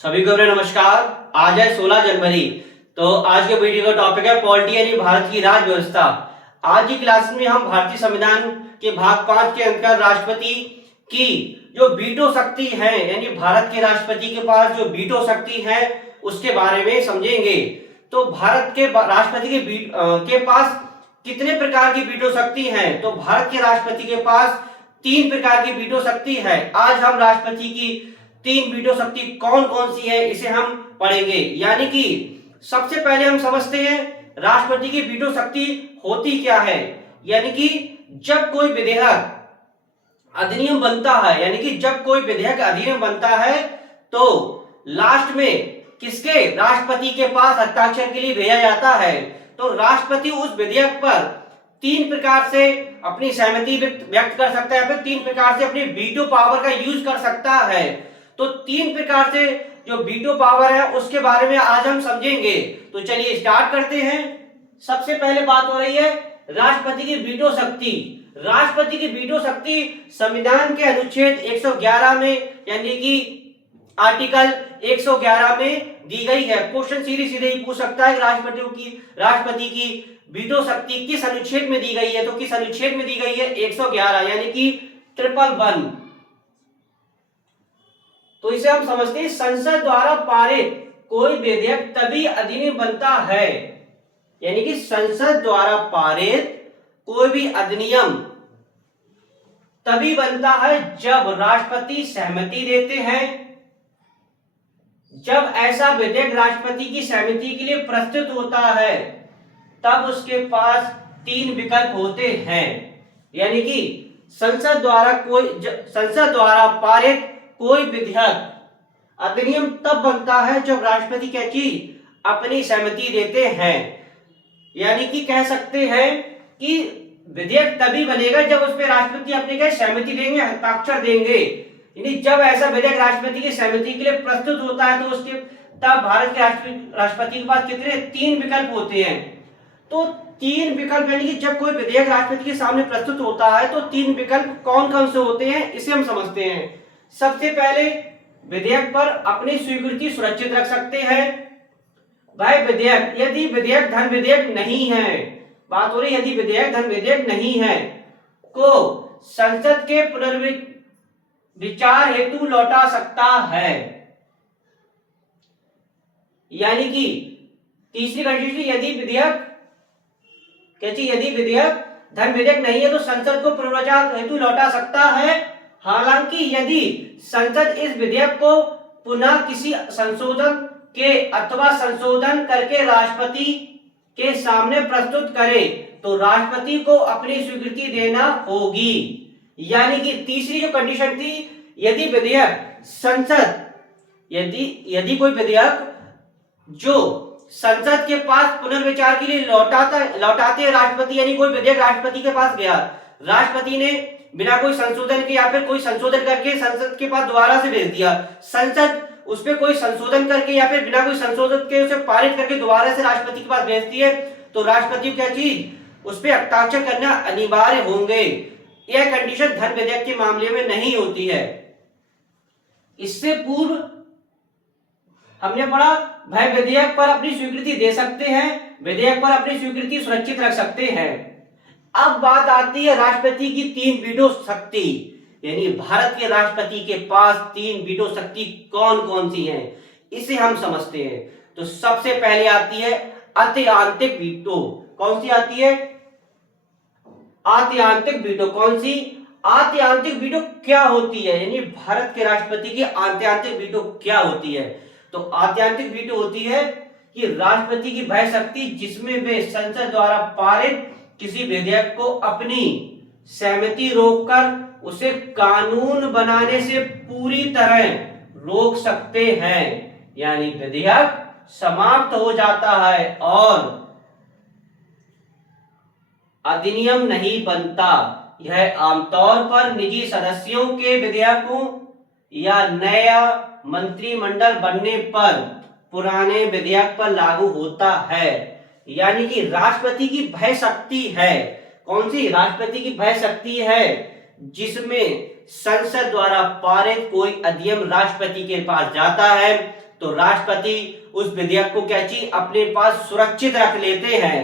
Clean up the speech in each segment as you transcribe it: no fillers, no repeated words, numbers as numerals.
सभी को मेरा नमस्कार। आज है 16 जनवरी। तो आज के वीडियो का टॉपिक है पॉलिटी यानी भारत की राज व्यवस्था। आज की क्लास में हम भारतीय संविधान के भाग 5 के अंतर्गत राष्ट्रपति की जो वीटो शक्ति है यानी भारत के राष्ट्रपति के पास जो वीटो शक्ति है उसके बारे में समझेंगे। तो भारत के राष्ट्रपति के पास कितने प्रकार की वीटो शक्ति है? तो भारत के राष्ट्रपति के पास 3 प्रकार की वीटो शक्ति है। आज हम राष्ट्रपति की 3 वीटो शक्ति कौन कौन सी है इसे हम पढ़ेंगे। यानी कि सबसे पहले हम समझते हैं राष्ट्रपति की वीटो शक्ति होती क्या है। यानी कि जब कोई विधेयक अधिनियम बनता है, यानी कि जब कोई विधेयक अधिनियम बनता है तो लास्ट में किसके राष्ट्रपति के पास हस्ताक्षर के लिए भेजा जाता है। तो राष्ट्रपति उस विधेयक पर 3 प्रकार से अपनी सहमति व्यक्त कर सकता है, फिर 3 प्रकार से अपनी वीटो पावर का यूज कर सकता है। तो 3 प्रकार से जो वीटो पावर है उसके बारे में आज हम समझेंगे। तो चलिए स्टार्ट करते हैं। सबसे पहले बात हो रही है राष्ट्रपति की वीटो शक्ति। राष्ट्रपति की वीटो शक्ति संविधान के अनुच्छेद 111 में यानी कि आर्टिकल 111 में दी गई है। क्वेश्चन सीधे ही पूछ सकता है राष्ट्रपति की वीटो शक्ति किस अनुच्छेद में दी गई है। तो किस अनुच्छेद में दी गई है? 111 यानी कि 111। तो इसे हम समझते हैं संसद द्वारा पारित कोई विधेयक तभी अधिनियम बनता है, यानी कि संसद द्वारा पारित कोई भी अधिनियम तभी बनता है जब राष्ट्रपति सहमति देते हैं। जब ऐसा विधेयक राष्ट्रपति की सहमति के लिए प्रस्तुत होता है तब उसके पास 3 विकल्प होते हैं। यानी कि संसद द्वारा पारित कोई विधेयक अधिनियम तब बनता है जब राष्ट्रपति क्या चीज अपनी सहमति देते हैं। यानी कि कह सकते हैं कि विधेयक तभी बनेगा जब उस पर राष्ट्रपति अपने क्या सहमति देंगे, हस्ताक्षर देंगे। यानी जब ऐसा विधेयक राष्ट्रपति की सहमति के लिए प्रस्तुत होता है तो उसके तब भारत के राष्ट्रपति के पास कितने 3 विकल्प होते हैं। तो 3 विकल्प यानी कि जब कोई विधेयक राष्ट्रपति के सामने प्रस्तुत होता है तो 3 विकल्प कौन कौन से होते हैं इसे हम समझते हैं। सबसे पहले विधेयक पर अपनी स्वीकृति सुरक्षित रख सकते हैं। भाई विधेयक यदि विधेयक धन विधेयक नहीं है, बात हो रही यदि विधेयक धन विधेयक नहीं है को संसद के पुनर्विचार हेतु लौटा सकता है। यानी कि तीसरी कंडीशन यदि विधेयक धन विधेयक नहीं है तो संसद को पुनर्विचार हेतु लौटा सकता है। हालांकि यदि संसद इस विधेयक को पुनः किसी संशोधन के अथवा संशोधन करके राष्ट्रपति के सामने प्रस्तुत करे तो राष्ट्रपति को अपनी स्वीकृति देना होगी। यानी कि तीसरी जो कंडीशन थी यदि कोई विधेयक जो संसद के पास पुनर्विचार के लिए लौटाते हैं राष्ट्रपति, यानी कोई विधेयक राष्ट्रपति के पास गया, राष्ट्रपति ने बिना कोई संशोधन के या फिर कोई संशोधन करके संसद के पास दोबारा से भेज दिया, संसद उस पे कोई संशोधन करके या फिर बिना कोई संशोधन के उसे पारित करके दोबारा से राष्ट्रपति के पास भेजती है तो राष्ट्रपति क्या चीज उस पे हस्ताक्षर करना अनिवार्य होंगे। यह कंडीशन धन विधेयक के मामले में नहीं होती है। इससे पूर्व हमने पढ़ा भाई विधेयक पर अपनी स्वीकृति दे सकते हैं, विधेयक पर अपनी स्वीकृति सुरक्षित रख सकते हैं। अब बात आती है राष्ट्रपति की 3 वीटो शक्ति, यानी भारत के राष्ट्रपति के पास 3 वीटो शक्ति कौन कौन सी हैं इसे हम समझते हैं। तो सबसे पहले आती है अत्यंतिक वीटो। कौन सी आती है? आत्यंतिक वीटो। कौन सी? आत्यंतिक वीटो क्या होती है, यानी भारत के राष्ट्रपति की आत्यंतिक वीटो क्या होती है। तो आत्यंतिक वीटो होती है कि राष्ट्रपति की वह शक्ति जिसमें वे संसद द्वारा पारित किसी विधेयक को अपनी सहमति रोककर उसे कानून बनाने से पूरी तरह रोक सकते हैं। यानी विधेयक समाप्त हो जाता है और अधिनियम नहीं बनता। यह आमतौर पर निजी सदस्यों के विधेयकों या नया मंत्रिमंडल बनने पर पुराने विधेयक पर लागू होता है। यानी कि राष्ट्रपति की वह शक्ति है, कौन सी? राष्ट्रपति की वह शक्ति है जिसमें संसद द्वारा पारित कोई अधिनियम राष्ट्रपति के पास जाता है तो राष्ट्रपति उस विधेयक को क्या चीज अपने पास सुरक्षित रख लेते हैं।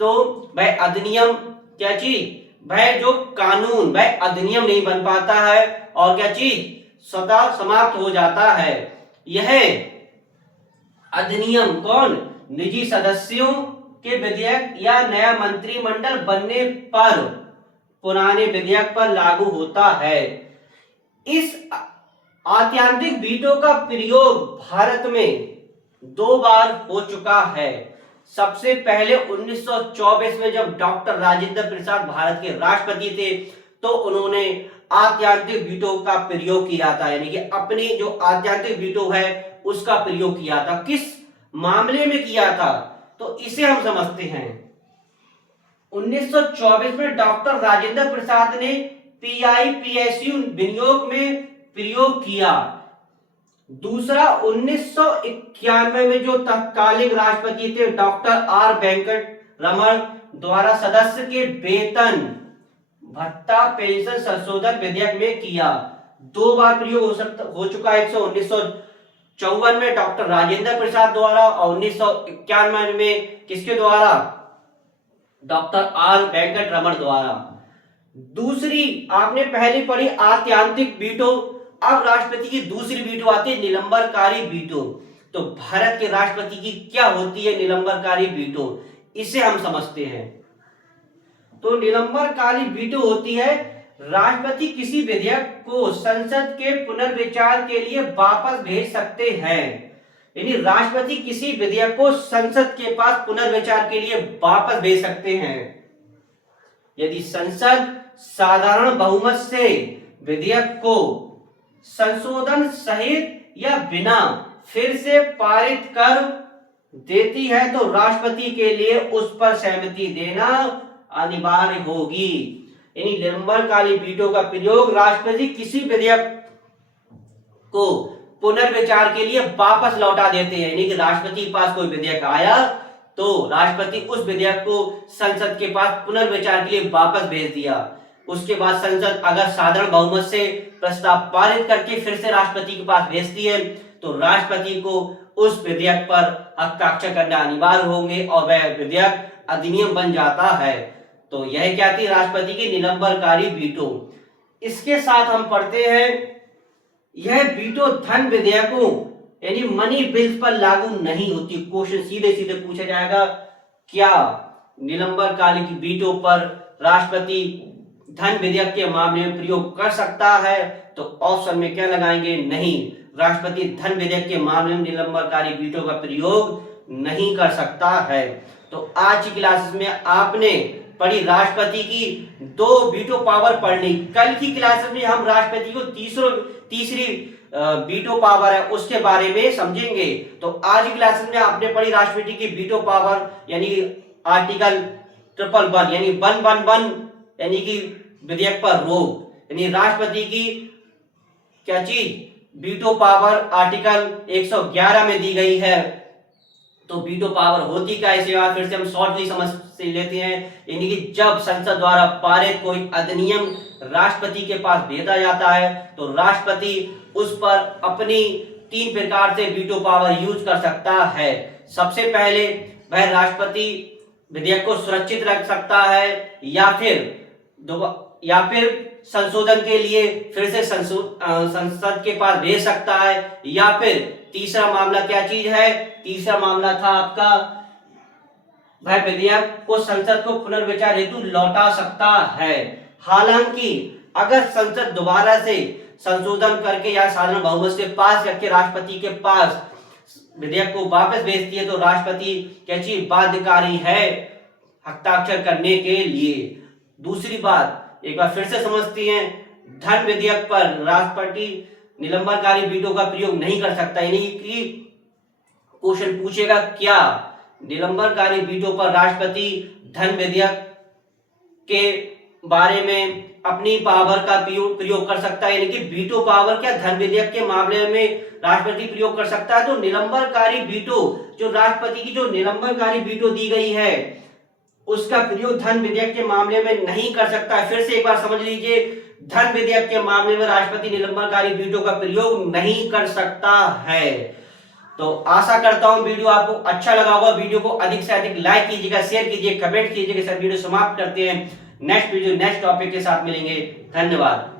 तो वह अधिनियम क्या चीज, वह जो कानून वह अधिनियम नहीं बन पाता है और क्या चीज स्वतः समाप्त हो जाता है। यह अधिनियम कौन, निजी सदस्यों के विधेयक या नया मंत्रिमंडल बनने पर पुराने विधेयक पर लागू होता है। इस आत्यांतिक वीटो का प्रयोग भारत में 2 बार हो चुका है। सबसे पहले 1924 में जब डॉक्टर राजेंद्र प्रसाद भारत के राष्ट्रपति थे तो उन्होंने आत्यांतिक वीटो का प्रयोग किया था, यानी कि अपनी जो आत्यांतिक वीटो है उसका प्रयोग किया था। किस मामले में किया था तो इसे हम समझते हैं। 1924 में डॉक्टर राजेंद्र प्रसाद ने पीआईपीएसयू विनियोग में प्रयोग किया। दूसरा 1991 में जो तत्कालीन राष्ट्रपति थे डॉक्टर आर वेंकट रमन द्वारा सदस्य के वेतन भत्ता पेंशन संशोधन विधेयक में किया। 2 बार प्रयोग हो चुका है। 1954 में डॉक्टर राजेंद्र प्रसाद द्वारा और 1991 में किसके द्वारा, डॉक्टर आर वेंकट रमन द्वारा। दूसरी आपने पहले पढ़ी आत्यांतिक वीटो, अब राष्ट्रपति की दूसरी वीटो आती है निलंबनकारी वीटो। तो भारत के राष्ट्रपति की क्या होती है निलंबनकारी वीटो, इसे हम समझते हैं। तो निलंबनकारी वीटो होती है राष्ट्रपति किसी विधेयक को संसद के पुनर्विचार के लिए वापस भेज सकते हैं, यानी राष्ट्रपति किसी विधेयक को संसद के पास पुनर्विचार के लिए वापस भेज सकते हैं यदि संसद साधारण बहुमत से विधेयक को संशोधन सहित या बिना फिर से पारित कर देती है तो राष्ट्रपति के लिए उस पर सहमति देना अनिवार्य होगी। यानी निलंबनकारी वीटो का प्रयोग राष्ट्रपति किसी विधेयक को पुनर्विचार के लिए वापस लौटा देते हैं, यानी कि राष्ट्रपति के पास कोई विधेयक आया तो राष्ट्रपति उस विधेयक को संसद के पास पुनर्विचार के लिए वापस भेज दिया। उसके बाद संसद अगर साधारण बहुमत से प्रस्ताव पारित करके फिर से राष्ट्रपति के पास भेजती है तो राष्ट्रपति को उस विधेयक पर हस्ताक्षर करना अनिवार्य होंगे और वह विधेयक अधिनियम बन जाता है। तो यह क्या थी राष्ट्रपति की निलंबनकारी वीटो। इसके साथ हम पढ़ते हैं यह वीटो धन विधेयकों यानी मनी बिल्स पर लागू नहीं होती। क्वेश्चन सीधे सीधे पूछा जाएगा, क्या निलंबनकारी की वीटो पर राष्ट्रपति धन विधेयक के मामले में प्रयोग कर सकता है? तो ऑप्शन में क्या लगाएंगे, नहीं, राष्ट्रपति धन विधेयक के मामले में निलंबनकारी वीटो का प्रयोग नहीं कर सकता है। तो आज की क्लासेस में आपने पढ़ी राष्ट्रपति की 2 वीटो पावर पढ़ ली। कल की क्लासेस में हम राष्ट्रपति को तीसरी वीटो पावर है उसके बारे में समझेंगे। तो आज की क्लासेस में आपने पढ़ी राष्ट्रपति की वीटो पावर यानी आर्टिकल 111 यानी 111 यानी कि विधेयक पर रोक, यानी राष्ट्रपति की क्या चीज वीटो पावर आर्टिकल 111 में दी गई है। तो वीटो पावर होती क्या है इसे बात फिर से हम शॉर्टली समझ लेते हैं, यानी कि जब संसद द्वारा पारित कोई अधिनियम राष्ट्रपति के पास भेजा जाता है तो राष्ट्रपति उस पर अपनी 3 प्रकार से वीटो पावर यूज कर सकता है। सबसे पहले वह राष्ट्रपति विधेयक को सुरक्षित रख सकता है या फिर संशोधन के लिए फिर से संसद के पास भेज सकता है, या फिर तीसरा मामला क्या चीज है, तीसरा मामला था आपका वह विधेयक को संसद को पुनर्विचार हेतु लौटा सकता है। हालांकि अगर संसद दोबारा से संशोधन करके या साधारण बहुमत से पास करके राष्ट्रपति के पास विधेयक को वापस भेजती है तो राष्ट्रपति क्या चीज बाध्यकारी है हस्ताक्षर करने के लिए। दूसरी बात एक बार फिर से समझती हैं, धन विधेयक पर राष्ट्रपति निलंबनकारी वीटो का प्रयोग नहीं कर सकता, यानी कि क्वेश्चन पूछेगा क्या निलंबनकारी वीटो पर राष्ट्रपति धन विधेयक के बारे में अपनी पावर का प्रयोग कर सकता है, यानी कि वीटो पावर क्या धन विधेयक के मामले में राष्ट्रपति प्रयोग कर सकता है। तो निलंबनकारी वीटो जो राष्ट्रपति की जो निलंबनकारी वीटो दी गई है उसका प्रयोग धन विधेयक के मामले में नहीं कर सकता है। फिर से एक बार समझ लीजिए, धन विधेयक के मामले में राष्ट्रपति निलंबनकारी वीटो का प्रयोग नहीं कर सकता है। तो आशा करता हूं वीडियो आपको अच्छा लगा होगा। वीडियो को अधिक से अधिक लाइक कीजिएगा, शेयर कीजिए, कमेंट कीजिएगा। सर वीडियो समाप्त करते हैं। नेक्स्ट वीडियो नेक्स्ट टॉपिक के साथ मिलेंगे। धन्यवाद।